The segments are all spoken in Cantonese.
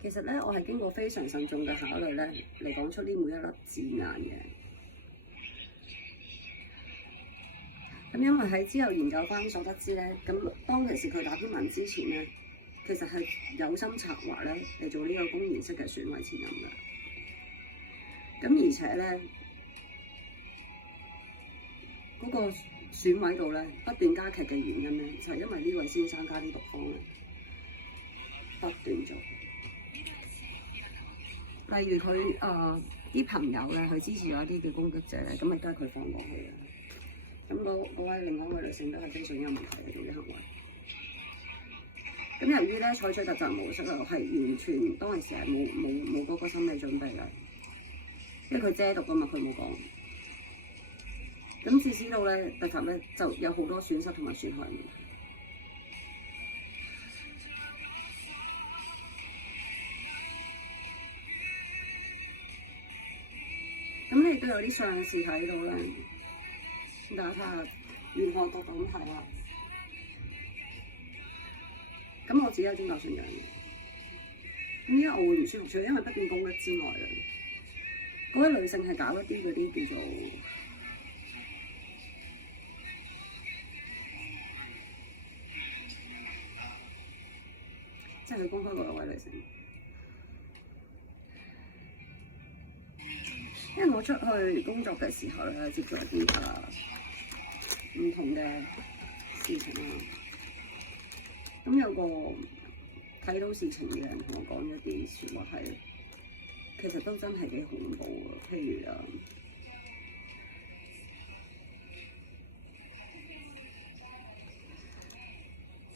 其實咧，我係經過非常慎重嘅考慮咧，嚟講出呢每一粒字眼嘅。咁因為喺之後研究翻所得知咧，咁當其時佢打篇文之前咧，其實係有心策劃咧嚟做呢個公然式嘅損毀前任嘅。咁而且咧，嗰個損毀度咧不斷加劇嘅原因咧，就係因為呢位先生加啲毒方咧不斷做。例如佢啲朋友咧，去支持咗一啲嘅攻擊者咧，咁咪加佢放過去啊！咁嗰位另外一位女性都係非常有問題嘅做啲行為。咁由於咧採取突襲模式咧，係完全當其時係冇嗰個心理準備嘅，因為佢遮毒啊嘛，佢冇講。咁至知道咧突襲咧就有好多損失同埋損害問題。咁你都有啲相似睇到咧，大家睇下如何度咁睇啦。咁我自己有宗教信仰嘅，咁點解我會唔舒服？除咗因為不斷攻擊之外咧，嗰位女性係搞一啲嗰啲叫做即係佢公開過一位女性。因為我出去工作嘅時候咧，接觸一啲唔同嘅事情啦。咁有個睇到事情嘅人同我講咗啲説話係，其實都真係幾恐怖嘅。譬如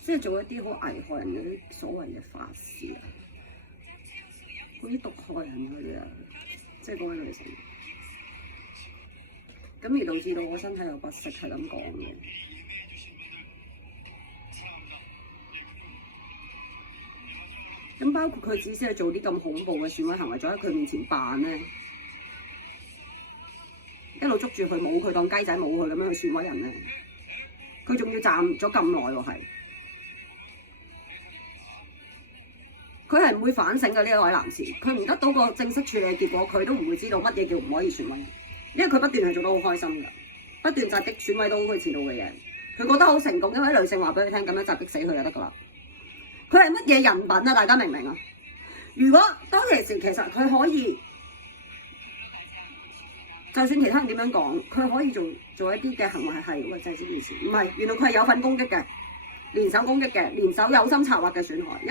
即係做一啲好危害人嗰啲所謂嘅法事啊，嗰啲毒害人嗰啲啊，即係嗰位女性。咁而導致到我身體有不適，係咁講嘅。咁包括佢只係做啲咁恐怖嘅損毀行為，仲喺佢面前扮咧，一路捉住佢冇佢當雞仔冇佢咁樣去損毀人咧，佢仲要站咗咁耐喎，係佢係唔會反省嘅呢一位男士，佢唔得到個正式處理嘅結果，佢都唔會知道乜嘢叫唔可以損毀人。因為佢不斷係做得好開心㗎，不斷襲擊損毀到佢前度嘅嘢，佢覺得好成功。因為女性話俾佢聽，咁樣襲擊死佢就得㗎啦。佢係乜嘢人品啊？大家明唔明啊？如果當其時其實佢可以，就算其他人點樣講，佢可以做一啲嘅行為係喂制止件事，唔係原來佢係有份攻擊嘅，聯手攻擊嘅，聯手有心策劃嘅損害，因為。